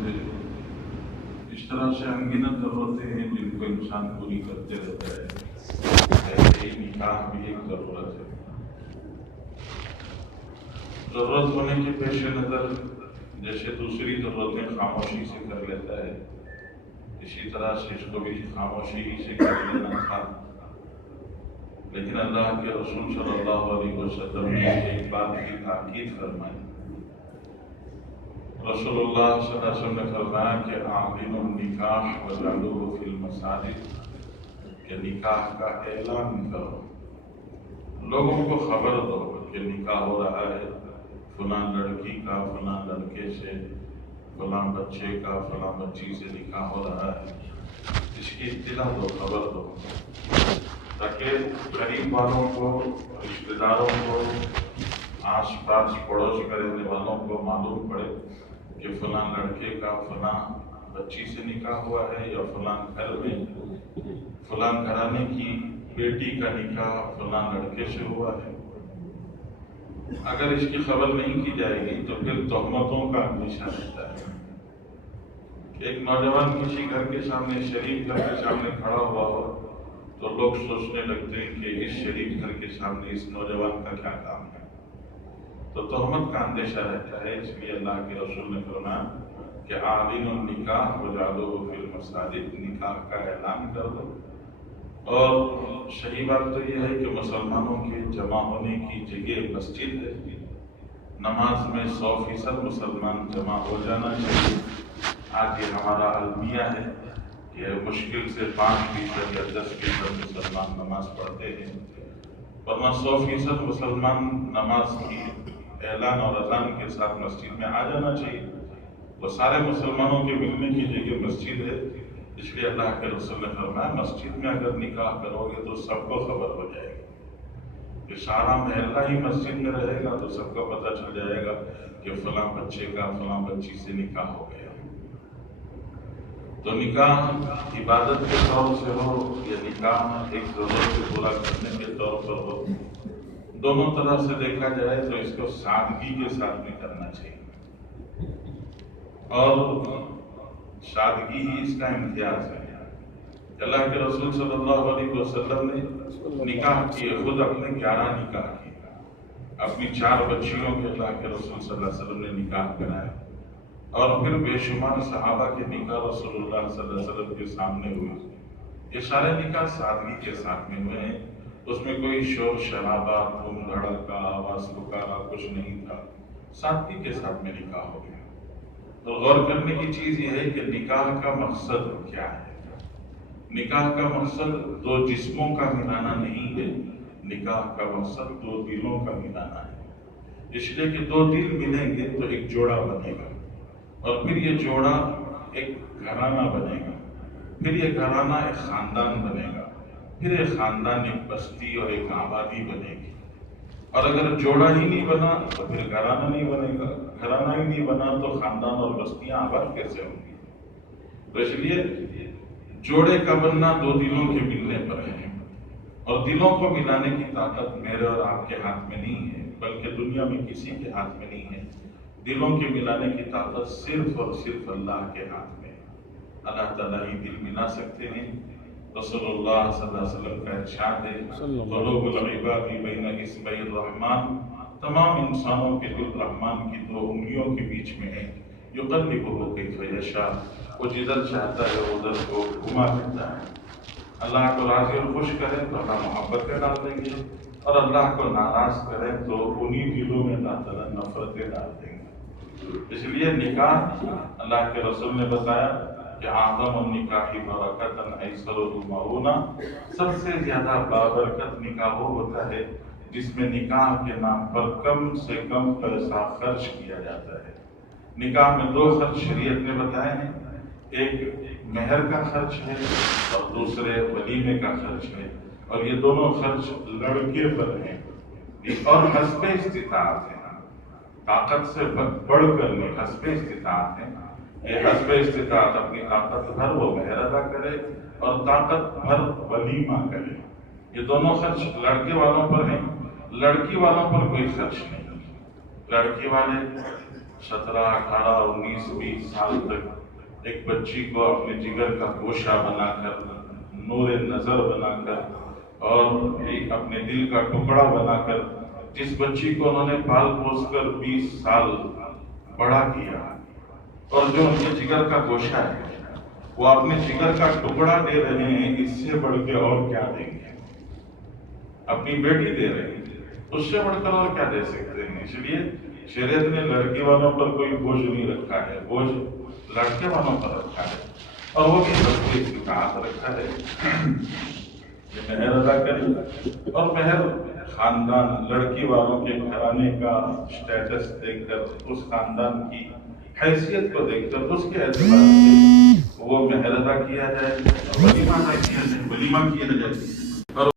سے اس طرح سے انگنت ضرورتیں ہیں جن کو انسان پوری کرتے رہتا ہے، ایسے ہی نکاح بھی ایک ضرورت ہے۔ ضرورت ہونے کے پیش نظر جیسے دوسری ضرورتیں خاموشی سے کر لیتا ہے، اسی طرح سے اس کو بھی خاموشی ہی سے کر لینا تھا، لیکن اللہ کے رسول صلی اللہ علیہ وسلم نے ایک بات کی تاکید فرمائی۔ رسول اللہ صلی اللہ علیہ وسلم نے فرمایا کہ اعلنوا النکاح وجعلوه فی المساجد، کہ نکاح کا اعلان کرو، لوگوں کو خبر دو کہ نکاح ہو رہا ہے، فلاں لڑکی کا فلاں لڑکے سے، فلاں بچے کا فلاں بچی سے نکاح ہو رہا ہے، اس کی اطلاع دو، خبر دو، تاکہ قریب والوں کو، رشتہ داروں کو، آس پاس پڑوس میں رہنے والوں کو معلوم پڑے کہ فلاں لڑکے کا فلاں بچی سے نکاح ہوا ہے، یا فلاں گھر میں فلاں گھرانے کی بیٹی کا نکاح فلاں لڑکے سے ہوا ہے۔ اگر اس کی خبر نہیں کی جائے گی تو پھر تہمتوں کا اندیشہ رہتا ہے۔ ایک نوجوان کسی گھر کے سامنے، شریف گھر کے سامنے کھڑا ہوا ہو تو لوگ سوچنے لگتے ہیں کہ اس شریف گھر کے سامنے اس نوجوان کا کیا کام ہے، تو تہمت کا اندیشہ رہتا ہے۔ اس لیے اللہ کے رسول نے فرمایا کہ اعلنوا النکاح وجعلوه فی المساجد، نکاح کا اعلان کر دو۔ اور صحیح بات تو یہ ہے کہ مسلمانوں کے جمع ہونے کی جگہ مسجد ہے، نماز میں 100% مسلمان جمع ہو جانا چاہیے۔ آج یہ ہمارا المیہ ہے کہ مشکل سے 5% یا 10% مسلمان نماز پڑھتے ہیں، ورنہ 100% مسلمان نماز کی اعلان اور اذان کے ساتھ مسجد میں آ جانا چاہیے۔ وہ سارے مسلمانوں کے ملنے کی جگہ مسجد ہے، اس لیے اللہ کے رسول نے فرمایا مسجد میں اگر نکاح کرو گے تو سب کو خبر ہو جائے گی، کہ سارا محلہ ہی مسجد میں رہے گا تو سب کو پتہ چل جائے گا کہ فلاں بچے کا فلاں بچی سے نکاح ہو گیا۔ تو نکاح عبادت کے طور سے ہو یا نکاح ایک ضرورت کو پورا کرنے کے طور پر ہو، دونوں طرح سے دیکھا جائے تو اس کو سادگی کے ساتھ میں کرنا چاہیے، اور سادگی ہی اس کا امتیاز ہے۔ اللہ کے رسول صلی اللہ علیہ وسلم نے نکاح کیے، خود اپنے 11 نکاح کیے، اپنی 4 بچیوں کے اللہ کے رسول صلی اللہ علیہ وسلم نے نکاح کرائے، اور پھر بے شمار صحابہ کے نکاح رسول اللہ صلی اللہ علیہ وسلم کے سامنے ہوئے۔ یہ سارے نکاح سادگی کے ساتھ میں ہوئے ہیں، اس میں کوئی شور شرابہ، دھوم دھڑکا، آواز پکارا کچھ نہیں تھا، سادگی کے ساتھ میں نکاح ہو گیا۔ تو غور کرنے کی چیز یہ ہے کہ نکاح کا مقصد کیا ہے۔ نکاح کا مقصد 2 جسموں کا ملانا نہیں ہے، نکاح کا مقصد 2 دلوں کا ملانا ہے۔ اس لیے کہ 2 دل ملیں گے تو ایک جوڑا بنے گا، اور پھر یہ جوڑا ایک گھرانہ بنے گا، پھر یہ گھرانہ ایک خاندان بنے گا، پھر ایک خاندان ایک بستی اور ایک آبادی بنے گی۔ اور اگر جوڑا ہی نہیں بنا تو پھر گھرانہ نہیں بنے گا، گھرانہ ہی نہیں بنا تو خاندان اور بستیاں آباد کیسے ہوں گی۔ تو اس لیے جوڑے کا بننا 2 دلوں کے ملنے پر ہے، اور دلوں کو ملانے کی طاقت میرے اور آپ کے ہاتھ میں نہیں ہے، بلکہ دنیا میں کسی کے ہاتھ میں نہیں ہے۔ دلوں کے ملانے کی طاقت صرف اور صرف اللہ کے ہاتھ میں ہے۔ اللہ تعالیٰ ہی دل ملا سکتے ہیں۔ رسول اللہ صلی اللہ علیہ وسلم کا ارشاد ہے، قلوب العباد بین اصبع الرحمن، تمام انسانوں کے دل رحمان کی 2 انگلیوں کے بیچ میں ہے، یقلبہ کیف یشاء، وہ جدھر چاہتا ہے ادھر کو گھما دیتا ہے۔ اللہ کو راضی اور خوش کرے تو اللہ محبتیں ڈال دیں گے، اور اللہ کو ناراض کرے تو انہی دلوں میں اللہ تعالیٰ نفرتیں ڈال دیں گے۔ اس لیے نکاح اللہ کے رسول نے بتایا کہ اعظم النکاح برکۃ ایسرہ معونہ، سب سے زیادہ بابرکت نکاح وہ ہوتا ہے جس میں نکاح کے نام پر کم سے کم پیسہ خرچ کیا جاتا ہے۔ نکاح میں 2 خرچ شریعت نے بتائے ہیں، ایک مہر کا خرچ ہے اور دوسرے ولیمے کا خرچ ہے، اور یہ دونوں خرچ لڑکے پر ہیں اور حسب استطاعت ہیں، طاقت سے بڑھ کر نہیں، حسب استطاعت ہیں۔ یہ حسب استطاعت اپنی طاقت بھر وہ مہر ادا کرے اور طاقت بھر ولیمہ کرے، یہ دونوں خرچ لڑکے والوں پر ہیں۔ لڑکی والوں پر کوئی خرچ نہیں، لڑکی والے 17, 18, 19, 20 سال تک ایک بچی کو اپنے جگر کا گوشہ بنا کر، نور نظر بنا کر اور ایک اپنے دل کا ٹکڑا بنا کر، جس بچی کو انہوں نے پال پوس کر 20 سال بڑا کیا، اور جو ان کے جگر کا گوشہ ہے وہ اپنے جگر کا ٹکڑا دے رہے ہیں، اس سے بڑھ کے اور کیا دیں گے؟ اپنی بیٹی دے رہے ہیں، اس سے بڑھ کر اور کیا دے سکتے ہیں؟ اس لیے شریعت نے لڑکی والوں پر کوئی بوجھ نہیں رکھا ہے، بوجھ لڑکے والوں پر رکھا ہے، اور وہ بھی سب کے ساتھ رکھا ہے کہ مہر ادا کرے، اور مہر خاندان لڑکی والوں کے گھرانے کا اسٹیٹس دیکھ کر، اس خاندان کی حیثیت کو دیکھ کر، اس کے اعتبار سے وہ مہر ادا کیا جائے، ولیمہ ادا کیا جائے، ولیمہ کیا جائے۔